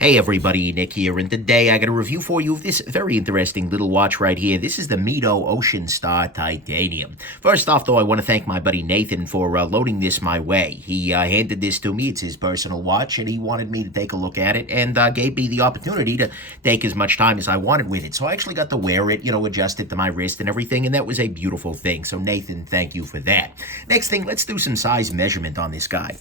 Hey everybody, Nick here, and today I got a review for you of this very interesting little watch right here. This is the Mido Ocean Star Titanium. First off, though, I want to thank my buddy Nathan for loading this my way. He handed this to me. It's his personal watch, and he wanted me to take a look at it, and gave me the opportunity to take as much time as I wanted with it. So I actually got to wear it, adjust it to my wrist and everything, and that was a beautiful thing. So Nathan, thank you for that. Next thing, let's do some size measurement on this guy.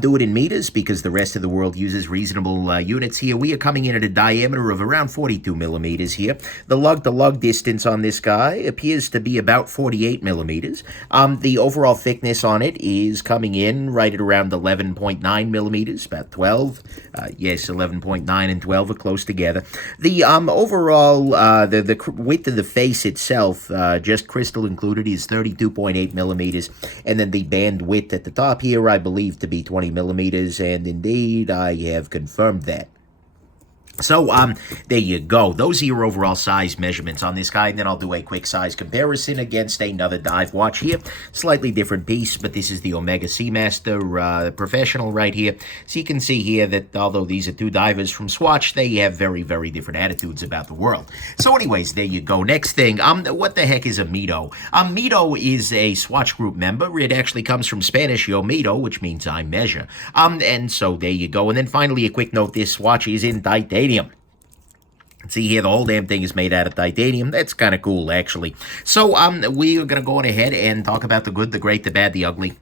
Do it in meters because the rest of the world uses reasonable units. Here we are coming in at a diameter of around 42 millimeters here. The lug-to-lug distance on this guy appears to be about 48 millimeters. The overall thickness on it is coming in right at around 11.9 millimeters, about 12. Yes, 11.9 and 12 are close together. The overall, the width of the face itself, just crystal included, is 32.8 millimeters. And then the band width at the top here, I believe to be 20 millimeters. And indeed, I have confirmed that. So, there you go. Those are your overall size measurements on this guy, and then I'll do a quick size comparison against another dive watch here. Slightly different piece, but this is the Omega Seamaster Professional right here. So you can see here that although these are two divers from Swatch, they have very, very different attitudes about the world. So anyways, there you go. Next thing, what the heck is a Mido? Mido is a Swatch Group member. It actually comes from Spanish, yo mido, which means I measure. And so there you go. And then finally, a quick note, this watch is in titanium. See here, the whole damn thing is made out of titanium. That's kind of cool, actually. So, we are going to go on ahead and talk about the good, the great, the bad, the ugly.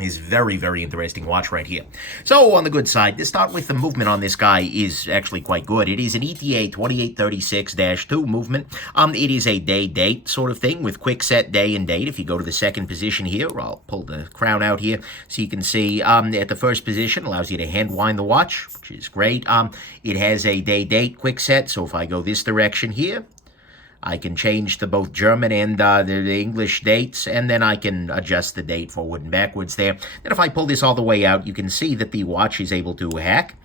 Is very, very interesting watch right here. So, on the good side, to start with, the movement on this guy is actually quite good. It is an ETA 2836-2 movement. It is a day-date sort of thing with quick set day and date. If you go to the second position here, I'll pull the crown out here so you can see at the first position, allows you to hand wind the watch, which is great. It has a day-date quick set, so if I go this direction here, I can change to both German and the English dates, and then I can adjust the date forward and backwards there. And if I pull this all the way out, you can see that the watch is able to hack,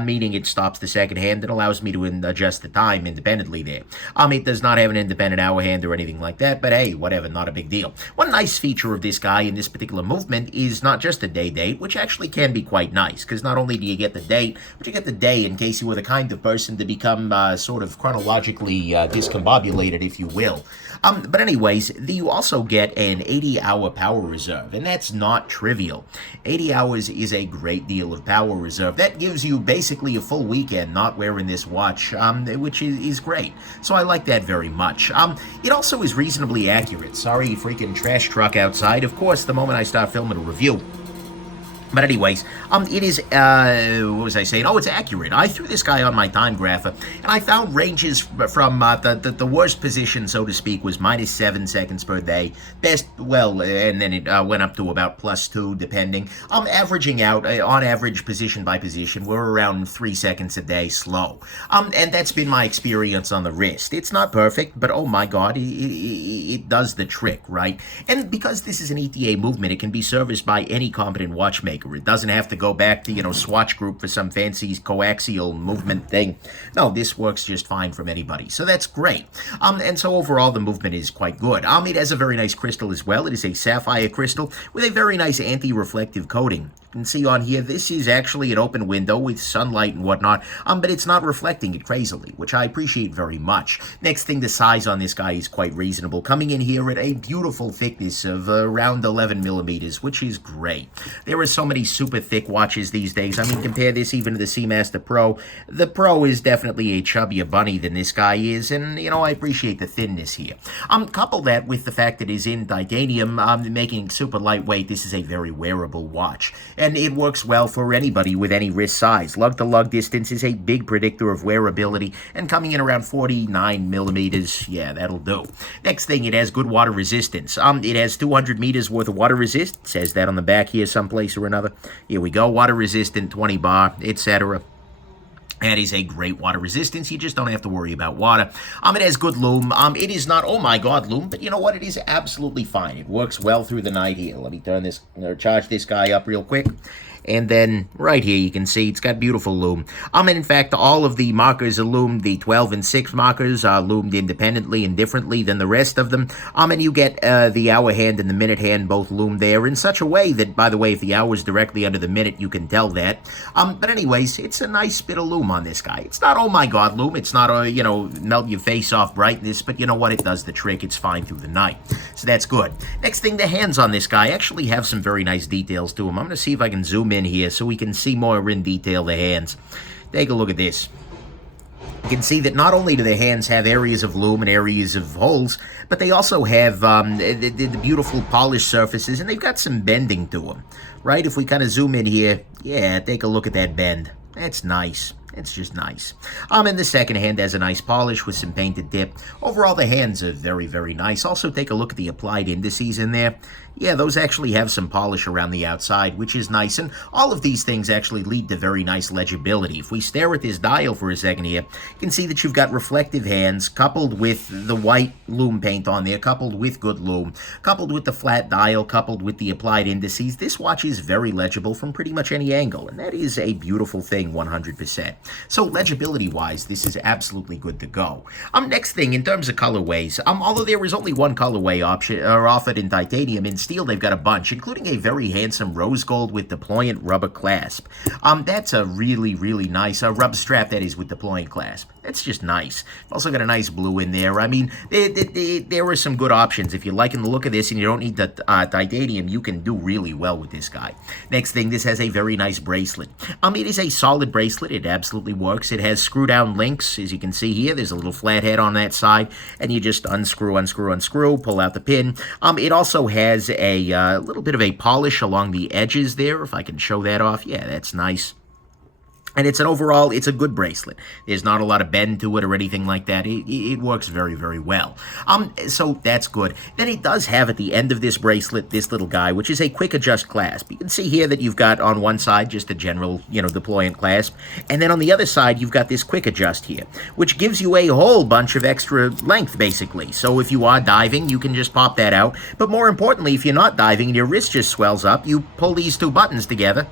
meaning it stops the second hand and allows me to adjust the time independently there. It does not have an independent hour hand or anything like that, but hey, whatever, not a big deal. One nice feature of this guy in this particular movement is not just a day date, which actually can be quite nice, because not only do you get the date, but you get the day in case you were the kind of person to become sort of chronologically discombobulated, if you will. But anyways, you also get an 80-hour power reserve, and that's not trivial. 80 hours is a great deal of power reserve. That gives you basically a full weekend not wearing this watch, which is great. So I like that very much. It also is reasonably accurate. Sorry, freaking trash truck outside. Of course, the moment I start filming a review. But anyways, it is, what was I saying? Oh, it's accurate. I threw this guy on my time grapher, and I found ranges from the worst position, so to speak, was -7 seconds per day. Best, well, and then it went up to about +2, depending. Averaging out, on average, position by position, we're around 3 seconds a day slow. And that's been my experience on the wrist. It's not perfect, but oh my god, it does the trick, right? And because this is an ETA movement, it can be serviced by any competent watchmaker. It doesn't have to go back to, Swatch Group for some fancy coaxial movement thing. No, this works just fine from anybody. So that's great. And so overall, the movement is quite good. It has a very nice crystal as well. It is a sapphire crystal with a very nice anti-reflective coating. You can see on here, this is actually an open window with sunlight and whatnot, but it's not reflecting it crazily, which I appreciate very much. Next thing, the size on this guy is quite reasonable, coming in here at a beautiful thickness of around 11 millimeters, which is great. There are so many super thick watches these days. I mean, compare this even to the Seamaster Pro. The Pro is definitely a chubbier bunny than this guy is, and, I appreciate the thinness here. Couple that with the fact that it is in titanium, making it super lightweight, this is a very wearable watch. And it works well for anybody with any wrist size. Lug-to-lug distance is a big predictor of wearability, and coming in around 49 millimeters, yeah, that'll do. Next thing, it has good water resistance. It has 200 meters worth of water resist. It says that on the back here someplace or another. Here we go, water resistant, 20 bar, etc. That is a great water resistance. You just don't have to worry about water. It has good lume. It is not, oh my god, lume, but you know what? It is absolutely fine. It works well through the night here. Let me turn this, or charge this guy up real quick. And then right here, you can see it's got beautiful lume. And in fact, all of the markers are loomed. The 12 and 6 markers are loomed independently and differently than the rest of them. And you get the hour hand and the minute hand both loomed there in such a way that, by the way, if the hour is directly under the minute, you can tell that. But anyways, it's a nice bit of lume on this guy. It's not, oh my god, lume. It's not, melt your face off brightness, but you know what? It does the trick. It's fine through the night. So that's good. Next thing, the hands on this guy actually have some very nice details to them. I'm going to see if I can zoom in here so we can see more in detail the hands. Take a look at this. You can see that not only do the hands have areas of lume and areas of holes, but they also have the beautiful polished surfaces, and they've got some bending to them, right? If we kind of zoom in here, yeah, take a look at that bend. That's nice. It's just nice. And the second hand has a nice polish with some painted tip. Overall, the hands are very, very nice. Also, take a look at the applied indices in there. Yeah, those actually have some polish around the outside, which is nice. And all of these things actually lead to very nice legibility. If we stare at this dial for a second here, you can see that you've got reflective hands coupled with the white lume paint on there, coupled with good lume, coupled with the flat dial, coupled with the applied indices. This watch is very legible from pretty much any angle, and that is a beautiful thing, 100%. So legibility-wise, this is absolutely good to go. Next thing, in terms of colorways, although there is only one colorway option offered in titanium, in steel they've got a bunch, including a very handsome rose gold with deployant rubber clasp. That's a really, really nice rub strap, that is, with deployant clasp. That's just nice. Also got a nice blue in there. I mean, there are some good options. If you're liking the look of this and you don't need the titanium, you can do really well with this guy. Next thing, this has a very nice bracelet. It is a solid bracelet. It absolutely works. It has screw-down links, as you can see here. There's a little flathead on that side, and you just unscrew, unscrew, unscrew, pull out the pin. It also has a little bit of a polish along the edges there, if I can show that off. Yeah, that's nice. And it's a good bracelet. There's not a lot of bend to it or anything like that. It works very, very well. So that's good. Then it does have at the end of this bracelet, this little guy, which is a quick adjust clasp. You can see here that you've got on one side just a general, deployant clasp. And then on the other side, you've got this quick adjust here, which gives you a whole bunch of extra length, basically. So if you are diving, you can just pop that out. But more importantly, if you're not diving and your wrist just swells up, you pull these two buttons together,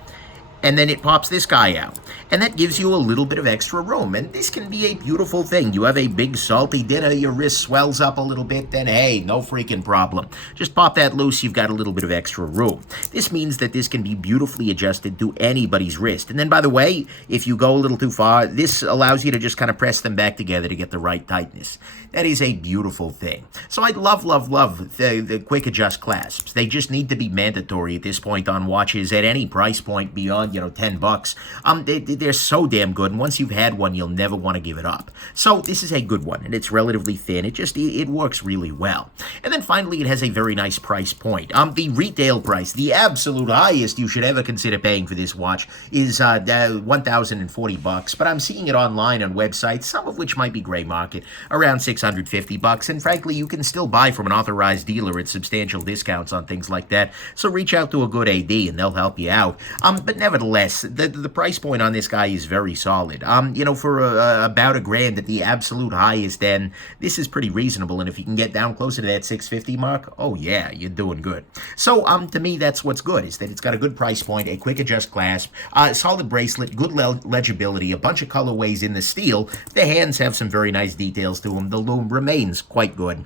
and then it pops this guy out. And that gives you a little bit of extra room. And this can be a beautiful thing. You have a big salty dinner, your wrist swells up a little bit, then hey, no freaking problem. Just pop that loose, you've got a little bit of extra room. This means that this can be beautifully adjusted to anybody's wrist. And then, by the way, if you go a little too far, this allows you to just kind of press them back together to get the right tightness. That is a beautiful thing. So I love the quick adjust clasps. They just need to be mandatory at this point on watches at any price point beyond, $10. They're so damn good, and once you've had one, you'll never want to give it up. So this is a good one, and it's relatively thin. It works really well. And then finally, it has a very nice price point. The retail price, the absolute highest you should ever consider paying for this watch, is $1,040. But I'm seeing it online on websites, some of which might be gray market, around $650. And frankly, you can still buy from an authorized dealer at substantial discounts on things like that. So reach out to a good AD, and they'll help you out. But nevertheless, the price point on this guy is very solid. For about $1,000 at the absolute highest end, this is pretty reasonable. And if you can get down closer to that $650 mark, oh yeah, you're doing good. So to me, that's what's good, is that it's got a good price point, a quick adjust clasp, solid bracelet, good legibility, a bunch of colorways in the steel. The hands have some very nice details to them. The lume remains quite good.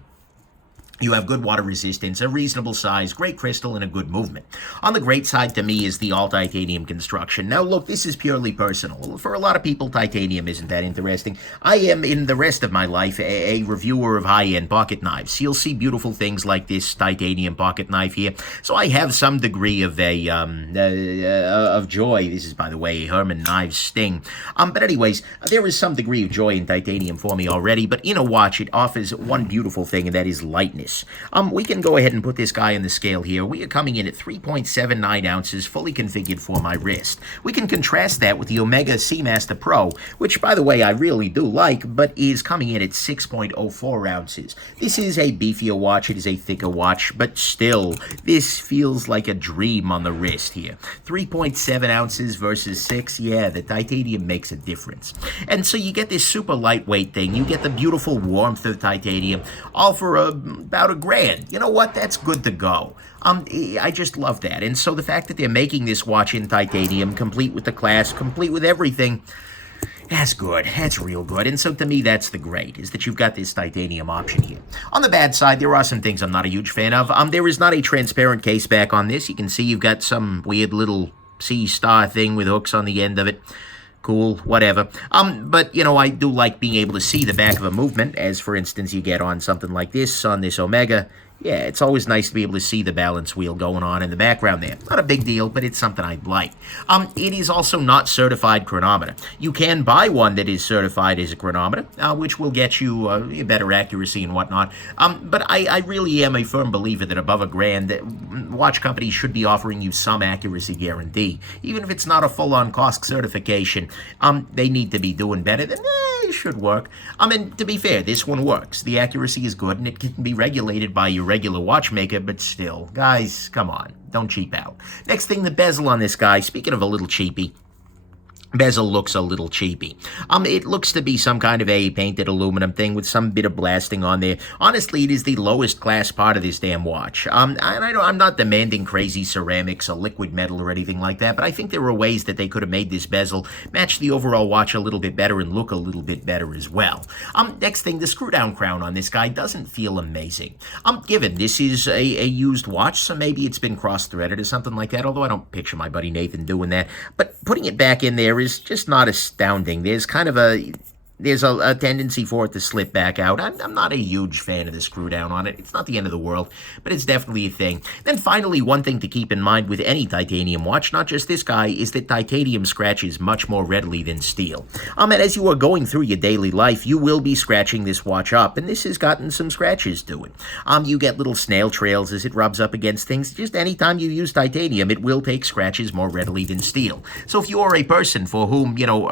You have good water resistance, a reasonable size, great crystal, and a good movement. On the great side to me is the all-titanium construction. Now look, this is purely personal. For a lot of people, titanium isn't that interesting. I am, in the rest of my life, a reviewer of high-end pocket knives. You'll see beautiful things like this titanium pocket knife here. So I have some degree of of joy. This is, by the way, a Herman Knives Sting. But anyways, there is some degree of joy in titanium for me already. But in a watch, it offers one beautiful thing, and that is lightness. We can go ahead and put this guy on the scale here. We are coming in at 3.79 ounces, fully configured for my wrist. We can contrast that with the Omega Seamaster Pro, which, by the way, I really do like, but is coming in at 6.04 ounces. This is a beefier watch. It is a thicker watch, but still, this feels like a dream on the wrist here. 3.7 ounces versus 6, yeah, the titanium makes a difference. And so you get this super lightweight thing. You get the beautiful warmth of titanium, all for about about $1,000. You know what? That's good to go. I just love that. And so the fact that they're making this watch in titanium, complete with the clasp, complete with everything, that's good. That's real good. And so to me, that's the great, is that you've got this titanium option here. On the bad side, there are some things I'm not a huge fan of. There is not a transparent case back on this. You can see you've got some weird little sea star thing with hooks on the end of it. Cool, whatever. But, you know, I do like being able to see the back of a movement, as, for instance, you get on something like this, on this Omega. Yeah, it's always nice to be able to see the balance wheel going on in the background there. Not a big deal, but it's something I'd like. It is also not certified chronometer. You can buy one that is certified as a chronometer, which will get you better accuracy and whatnot. But I really am a firm believer that above $1,000, watch companies should be offering you some accuracy guarantee. Even if it's not a full-on COSC certification, they need to be doing better than it should work. And to be fair, this one works. The accuracy is good, and it can be regulated by your regular watchmaker, but still, guys, come on, don't cheap out. Next thing, the bezel on this guy. Speaking of a little cheapy, bezel looks a little cheapy. It looks to be some kind of a painted aluminum thing with some bit of blasting on there. Honestly, it is the lowest class part of this damn watch. And I'm not demanding crazy ceramics or liquid metal or anything like that, but I think there were ways that they could have made this bezel match the overall watch a little bit better and look a little bit better as well. Next thing, the screw-down crown on this guy doesn't feel amazing. Given this is a used watch, so maybe it's been cross-threaded or something like that, although I don't picture my buddy Nathan doing that. But putting it back in there is just not astounding. There's kind of a tendency for it to slip back out. I'm not a huge fan of the screw down on it. It's not the end of the world, but it's definitely a thing. Then finally, one thing to keep in mind with any titanium watch, not just this guy, is that titanium scratches much more readily than steel. And as you are going through your daily life, you will be scratching this watch up, and this has gotten some scratches to it. You get little snail trails as it rubs up against things. Just anytime you use titanium, it will take scratches more readily than steel. So if you are a person for whom, you know,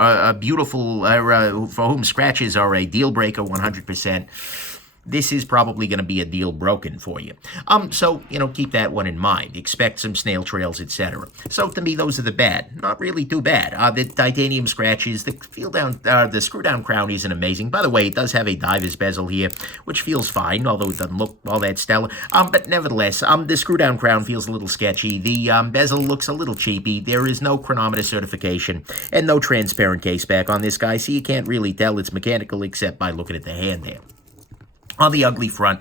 for whom scratches are a deal breaker 100%, this is probably going to be a deal broken for you. So, you know, keep that one in mind. Expect some snail trails, etc. So, to me, those are the bad. Not really too bad. The titanium scratches, the screw-down crown isn't amazing. By the way, it does have a diver's bezel here, which feels fine, although it doesn't look all that stellar. But nevertheless, the screw-down crown feels a little sketchy. The bezel looks a little cheapy. There is no chronometer certification and no transparent case back on this guy, so you can't really tell it's mechanical except by looking at the hand there. On the ugly front,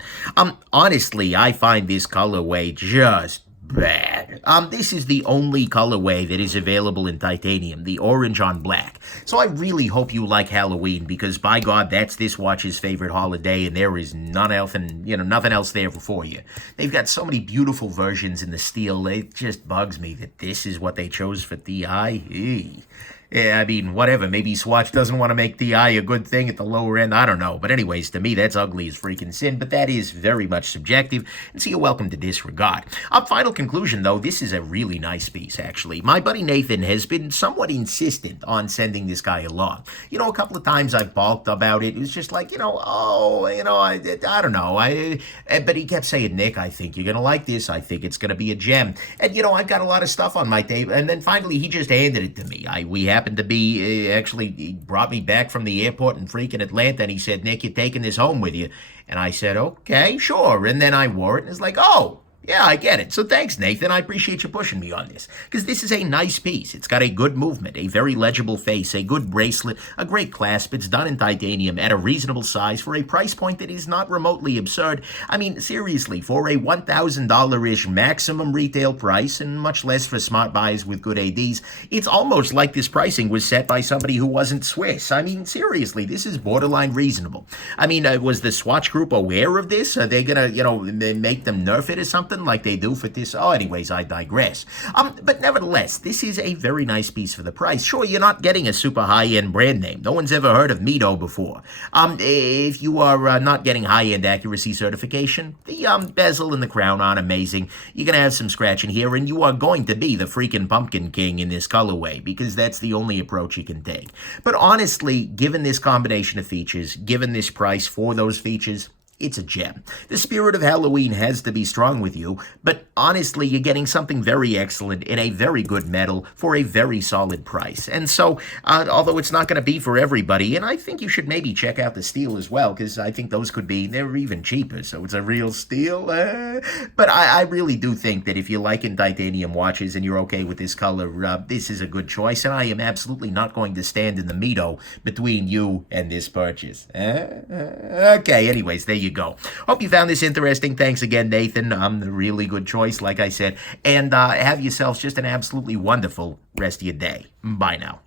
honestly, I find this colorway just bad. This is the only colorway that is available in titanium, the orange on black. So I really hope you like Halloween, because by God, that's this watch's favorite holiday, and there is nothing else there for you. They've got so many beautiful versions in the steel. It just bugs me that this is what they chose for DI. Yeah, I mean, whatever. Maybe Swatch doesn't want to make DI a good thing at the lower end. I don't know. But anyways, to me, that's ugly as freaking sin. But that is very much subjective, and so you're welcome to disregard. Final conclusion, though, this is a really nice piece, actually. My buddy Nathan has been somewhat insistent on sending this guy along. You know, a couple of times I've balked about it. It was just like, I don't know. But he kept saying, Nick, I think you're going to like this. I think it's going to be a gem. And, I've got a lot of stuff on my table. And then finally, he just handed it to me. We happened to be, actually, he brought me back from the airport in freaking Atlanta, and he said, Nick, you're taking this home with you. And I said, okay, sure. And then I wore it, and it's like, oh, yeah, I get it. So thanks, Nathan. I appreciate you pushing me on this, because this is a nice piece. It's got a good movement, a very legible face, a good bracelet, a great clasp. It's done in titanium at a reasonable size for a price point that is not remotely absurd. I mean, seriously, for a $1,000-ish maximum retail price, and much less for smart buyers with good ADs, it's almost like this pricing was set by somebody who wasn't Swiss. I mean, seriously, this is borderline reasonable. I mean, was the Swatch Group aware of this? Are they going to, make them nerf it or something like they do for this? Oh, anyways, I digress. But nevertheless, this is a very nice piece for the price. Sure, you're not getting a super high-end brand name. No one's ever heard of Mido before. If you are not getting high-end accuracy certification, the bezel and the crown aren't amazing. You're going to have some scratching here, and you are going to be the freaking Pumpkin King in this colorway, because that's the only approach you can take. But honestly, given this combination of features, given this price for those features, It's a gem. The spirit of Halloween has to be strong with you, but honestly, you're getting something very excellent in a very good metal for a very solid price. And so, although it's not going to be for everybody, and I think you should maybe check out the steel as well, because I think those they're even cheaper, so it's a real steal. But I really do think that if you're liking titanium watches and you're okay with this color, this is a good choice, and I am absolutely not going to stand in the Mido between you and this purchase. Okay, anyways, there you go. Hope you found this interesting. Thanks again, Nathan. A really good choice, like I said. And have yourselves just an absolutely wonderful rest of your day. Bye now.